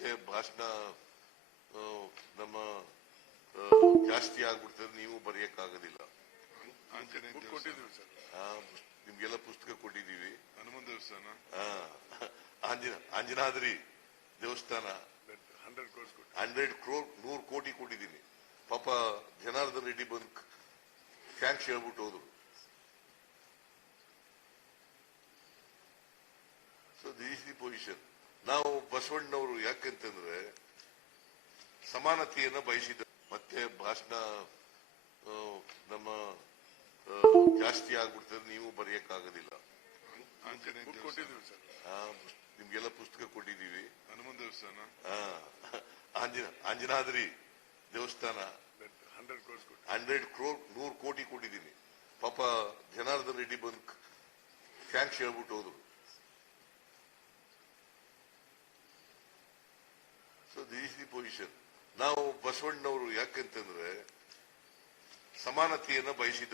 ಮತ್ತೆ ಭಾಷಣ ನಮ್ಮ ಜಾಸ್ತಿ ಆಗ್ಬಿಡ್ತದೆ ನೀವು ಬರೆಯಕ್ಕಾಗೋದಿಲ್ಲ. ನಿಮ್ಗೆಲ್ಲ ಪುಸ್ತಕ ಕೊಟ್ಟಿದ್ದೀವಿ. ಹನುಮನ್ ದೇವಸ್ಥಾನ. ಆಂಜನ ಅಂಜನಾದ್ರಿ ದೇವಸ್ಥಾನ. ಹಂಡ್ರೆಡ್ ಕೋರ್ಸ್ ಕೊಟ್ಟು ಹಂಡ್ರೆಡ್ ಕ್ರೋರ್ ನೂರು ಕೋಟಿ ಕೊಟ್ಟಿದ್ದೀನಿ. ಪಾಪ ಜನಾರ್ದನ್ ರೆಡ್ಡಿ ಬಂದು ಥ್ಯಾಂಕ್ಸ್ ಹೇಳ್ಬಿಟ್ಟು ಹೋದ್ರು. ಸೊ ದಿಸ್ ದಿ ಪೊಸಿಷನ್ ನಾವು ಬಸವಣ್ಣವರು ಯಾಕಂತಂದ್ರೆ ಸಮಾನತೆಯನ್ನ ಬಯಸಿದ ಮತ್ತೆ ಭಾಷಣ ಆ, ನಮ್ಮ ಆ, ಜಾಸ್ತಿ ಆಗ್ಬಿಡ್ತದೆ ನೀವು ಬರೆಯಕ್ಕಾಗೋದಿಲ್ಲ. ನಿಮ್ಗೆಲ್ಲ ಪುಸ್ತಕ ಕೊಟ್ಟಿದ್ದೀವಿ. ಹನುಮನ್ ದೇವಸ್ಥಾನ ಆ, ಆಂಜನ ಅಂಜನಾದ್ರಿ ದೇವಸ್ಥಾನ. ಹಂಡ್ರೆಡ್ ಕೋರ್ಸ್ ಕೊಟ್ಟು ಹಂಡ್ರೆಡ್ ಕ್ರೋರ್ ನೂರು ಕೋಟಿ ಕೊಟ್ಟಿದ್ದೀನಿ. ಪಾಪ ಜನಾರ್ದನ್ ರೆಡ್ಡಿ ಬಂದು ಥ್ಯಾಂಕ್ಸ್ ಹೇಳ್ಬಿಟ್ಟು ಹೋದ್ರು ಸೊ ಪೊಸಿಷನ್ ನಾವು ಬಸವಣ್ಣವರು ಯಾಕಂತಂದ್ರೆ ಸಮಾನತೆಯನ್ನು ಬಯಸಿದ